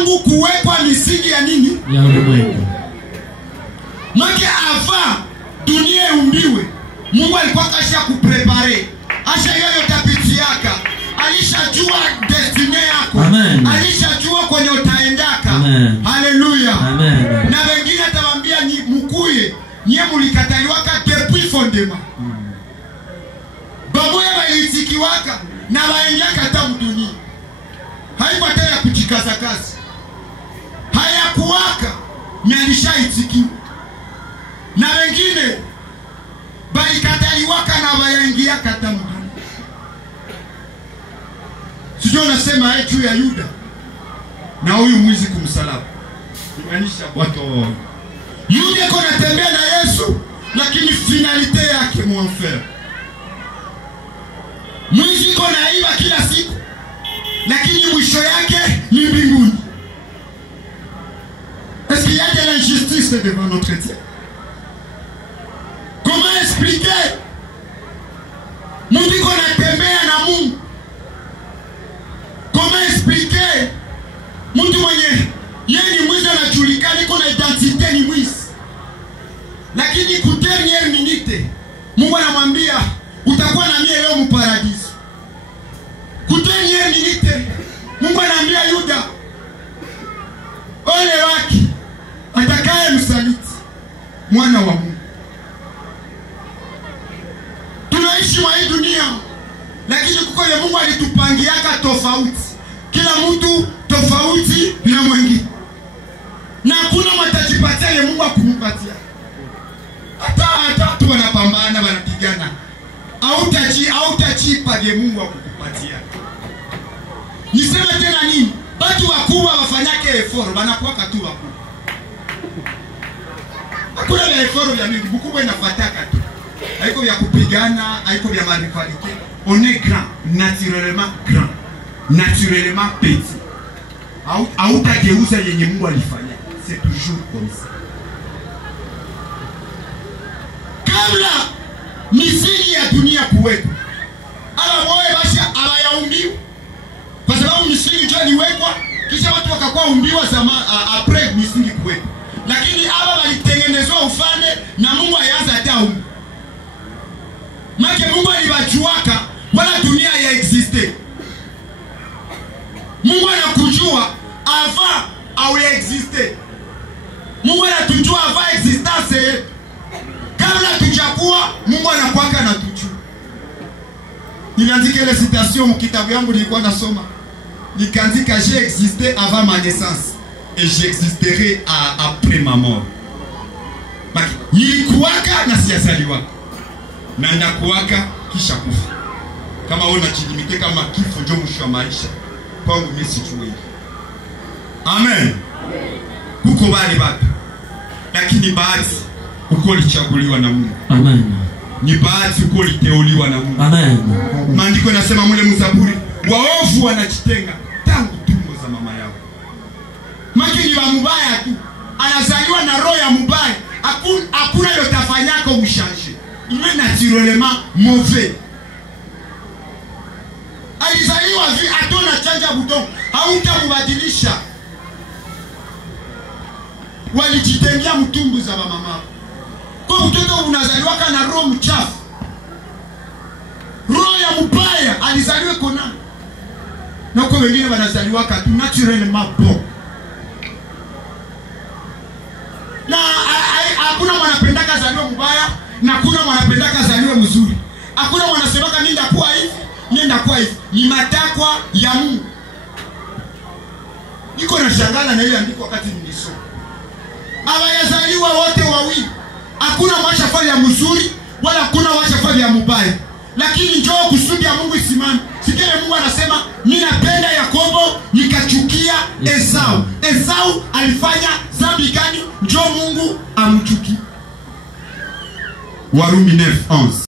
tangu kuwekwa misingi ya nini? Ya ulimwengu. Make ava dunia umbiwe, Mungu alikuwa kasha kuprepare. Asha yoyo tapiti yaka. Alishajua destiny yako. Amen. Alishajua kwenye utaendaka. Amen. Hallelujah. Amen. Na wengine atamwambia ni mkuye, nyie mulikataliwaka depuis fondement. Bamoya walitikiwaka na waingia kata mdunia. Haipata ya kuchikaza kazi. Hayakuwaka ni alishaitikiwa. Na wengine balikataliwaka na waingia kata mdunia. Sijui nasema juu ya Yuda na huyu mwizi kumsalaba. Inanisha watu. Yuda yuko anatembea na Yesu lakini finalite yake mwanfer. Mwizi yuko naiba kila siku lakini mwisho yake ni mbinguni. Est-ce qu'il y a de l'injustice devant notre Dieu? Comment expliquer? Mungu yuko anatembea na Mungu. Comment expliquer? Mtu mwenye yeye ni mwizi anajulikana, iko na identite ni mwizi. Lakini ku dernière minute Mungu anamwambia utakuwa na mimi leo mparadiso. Ku dernière minute Mungu anamwambia Yuda ole wake atakaye msaliti mwana wa Mungu. Tunaishi mwa hii dunia lakini kuko ile Mungu alitupangiaka tofauti. Kila mtu tofauti na mwingine. Na hakuna matajipatia ile Mungu akumupatia. Hata tu wanapambana wanapigana. Hautachipa ile Mungu akukupatia. Nisema tena nini? Watu wakubwa wafanyake effort, wanakuwa tu wakubwa. Hakuna ile effort ya mingi, mkubwa inafuataka tu. Haiko vya kupigana, haiko vya marivalite. On est grand, naturellement grand. Naturellement petit. Hautageuza yenye Mungu alifanya. C'est toujours comme ça. Kabla misingi ya dunia kuwekwa, ala moyo basi abayaumbiwa. Kwa sababu misingi ndio iliwekwa, kisha watu wakakuwa umbiwa après misingi kuwekwa. Lakini hapa walitengenezwa ufane na Mungu ayaanza hata umbi. Make Mungu alibajuaka wala dunia ya existe. Mungu anakujua avant au ya existe. Mungu anatujua avant existence. Kabla tujakuwa Mungu anakuanga na tujua. Niliandika ile citation mkitabu yangu nilikuwa nasoma. Nikaandika j'ai existé avant ma naissance et j'existerai après ma mort. Baki nilikuwaka na siyazaliwaka. Na ndakuwaka kisha kufa. Kama wewe unajilimite kama kifo ndio mwisho wa maisha, kwangu mimi sijui. Amen. Kuko bali watu. Lakini bahati uko lichaguliwa na Mungu. Amen. Ni bahati uko liteuliwa na Mungu. Amen. Maandiko yanasema mule mzaburi, waovu wanajitenga tangu tumbo za mama yao. Maki ni wa mubaya tu. Anazaliwa na roho ya mubaya. Hakuna yotafanyako mshanje. Il est naturellement mauvais. Alizaliwa vi atona chanja buton, hautamubadilisha. Walijitengea mtumbu za mama. Kwa mtoto unazaliwa kana roho mchafu. Roho ya mbaya alizaliwa kona. Na kwa wengine wanazaliwa katu naturellement bon. Na hakuna mwanapendaka zaliwa mbaya na kuna mwanapendaka zaliwa mzuri. Hakuna mwanasemaka nenda kuwa hivi, nenda kuwa hivi. Ni matakwa ya Mungu. Niko na shangala na ile andiko wakati nilisoma. Hawajazaliwa wote wawili. Hakuna mwashafali ya mzuri wala hakuna mwashafali ya mbaya. Lakini njoo kusudi ya Mungu isimame. Sikile Mungu anasema mimi napenda Yakobo nikachukia Esau. Esau alifanya dhambi gani? Njoo Mungu amchukie. Warumi 9:11.